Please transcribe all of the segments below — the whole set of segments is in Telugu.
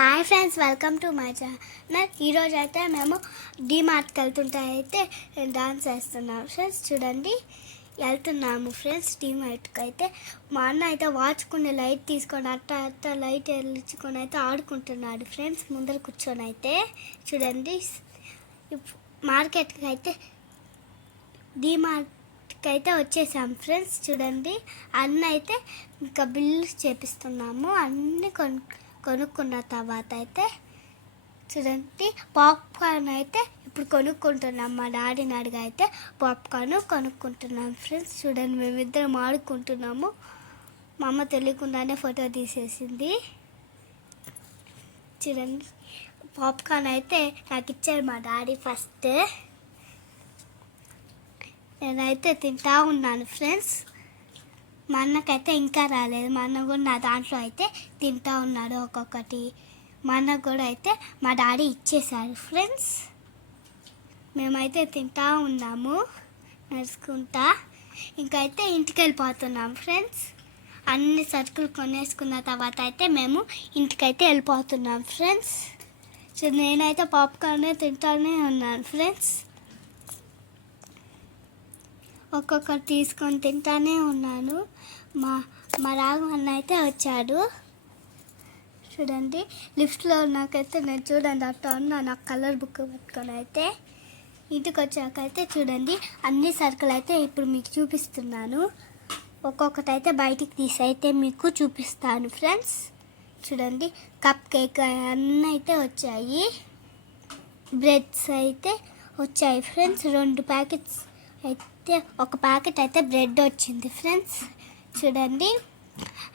Hi friends, welcome to my channel. ఈరోజు అయితే మేము డీమార్ట్కి వెళ్తుంటే అయితే డాన్స్ వేస్తున్నాము ఫ్రెండ్స్. చూడండి, వెళ్తున్నాము ఫ్రెండ్స్ డీమార్ట్కి. అయితే మా అన్న అయితే వాచుకునే లైట్ తీసుకొని అట్ట లైట్ వెళ్ళించుకొని అయితే ఆడుకుంటున్నాడు ఫ్రెండ్స్, ముందర కూర్చొని. అయితే చూడండి, మార్కెట్కి అయితే డీమార్ట్కి అయితే వచ్చేసాము ఫ్రెండ్స్. చూడండి, అన్న అయితే ఇంకా బిల్లు చేపిస్తున్నాము. అన్నీ కొనుక్కున్న తర్వాత అయితే చూడండి, పాప్కార్న్ అయితే ఇప్పుడు కొనుక్కుంటున్నాం. మా డాడీని అడిగి అయితే పాప్కార్న్ కొనుక్కుంటున్నాం ఫ్రెండ్స్. చూడండి, మేమిద్దరం ఆడుకుంటున్నాము. మా అమ్మ తెలియకుండానే ఫోటో తీసేసింది. చూడండి, పాప్కార్న్ అయితే నాకు ఇచ్చారు మా డాడీ ఫస్ట్. నేనైతే తింటా ఉన్నాను ఫ్రెండ్స్. మా అన్నకైతే ఇంకా రాలేదు. మా అన్న కూడా నా దాంట్లో అయితే తింటా ఉన్నాడు ఒక్కొక్కటి. మా అన్న కూడా అయితే మా డాడీ ఇచ్చేసారు ఫ్రెండ్స్. మేమైతే తింటా ఉన్నాము నడుచుకుంటా. ఇంకైతే ఇంటికి వెళ్ళిపోతున్నాం ఫ్రెండ్స్. అన్ని సరుకులు కొనేసుకున్న తర్వాత అయితే మేము ఇంటికైతే వెళ్ళిపోతున్నాం ఫ్రెండ్స్. సో నేనైతే పాప్కార్న్ తింటానే ఉన్నాను ఫ్రెండ్స్. ఒక్కొక్కటి తీసుకొని తింటానే ఉన్నాను. మా రాఘవన్న అయితే వచ్చాడు. చూడండి, లిఫ్ట్లో నాకైతే నేను చూడండి అట్లా ఉన్నా నాకు కలర్ బుక్ పెట్టుకొని. అయితే ఇంటికి వచ్చాకైతే చూడండి, అన్ని సరుకులు అయితే ఇప్పుడు మీకు చూపిస్తున్నాను. ఒక్కొక్కటి అయితే బయటికి తీసి అయితే మీకు చూపిస్తాను ఫ్రెండ్స్. చూడండి, కప్ కేక్ అన్నీ అయితే వచ్చాయి. బ్రెడ్స్ అయితే వచ్చాయి ఫ్రెండ్స్. 2 ప్యాకెట్స్ అయితే ఒక ప్యాకెట్ అయితే బ్రెడ్ వచ్చింది ఫ్రెండ్స్. చూడండి,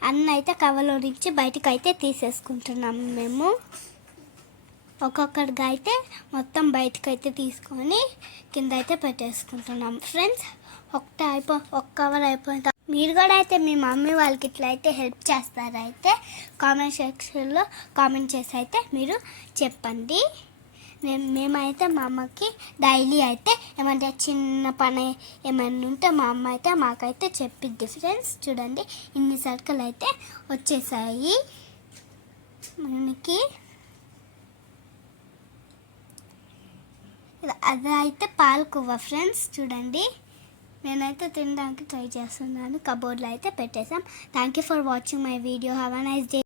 అన్న అయితే కవర్లో నుంచి బయటకు అయితే తీసేసుకుంటున్నాము మేము. ఒక్కొక్కటిగా అయితే మొత్తం బయటకు అయితే తీసుకొని కింద అయితే పెట్టేసుకుంటున్నాం ఫ్రెండ్స్. ఒక కవర్ అయిపోయిన మీరు కూడా అయితే మీ మమ్మీ వాళ్ళకి ఇట్లా అయితే హెల్ప్ చేస్తారైతే కామెంట్ సెక్షన్లో కామెంట్ చేసి అయితే మీరు చెప్పండి. మేమైతే మా అమ్మకి డైలీ అయితే ఏమంటే చిన్న పని ఏమైనా ఉంటే మా అమ్మ అయితే మాకైతే చెప్పిద్ది ఫ్రెండ్స్. చూడండి, ఇన్ని సరుకులు అయితే వచ్చేసాయి మనకి. అది అయితే పాలకోవా ఫ్రెండ్స్. చూడండి, నేనైతే తినడానికి ట్రై చేస్తున్నాను. కబోర్డ్లో అయితే పెట్టేసాం. Thank you for watching my video. Have a nice day.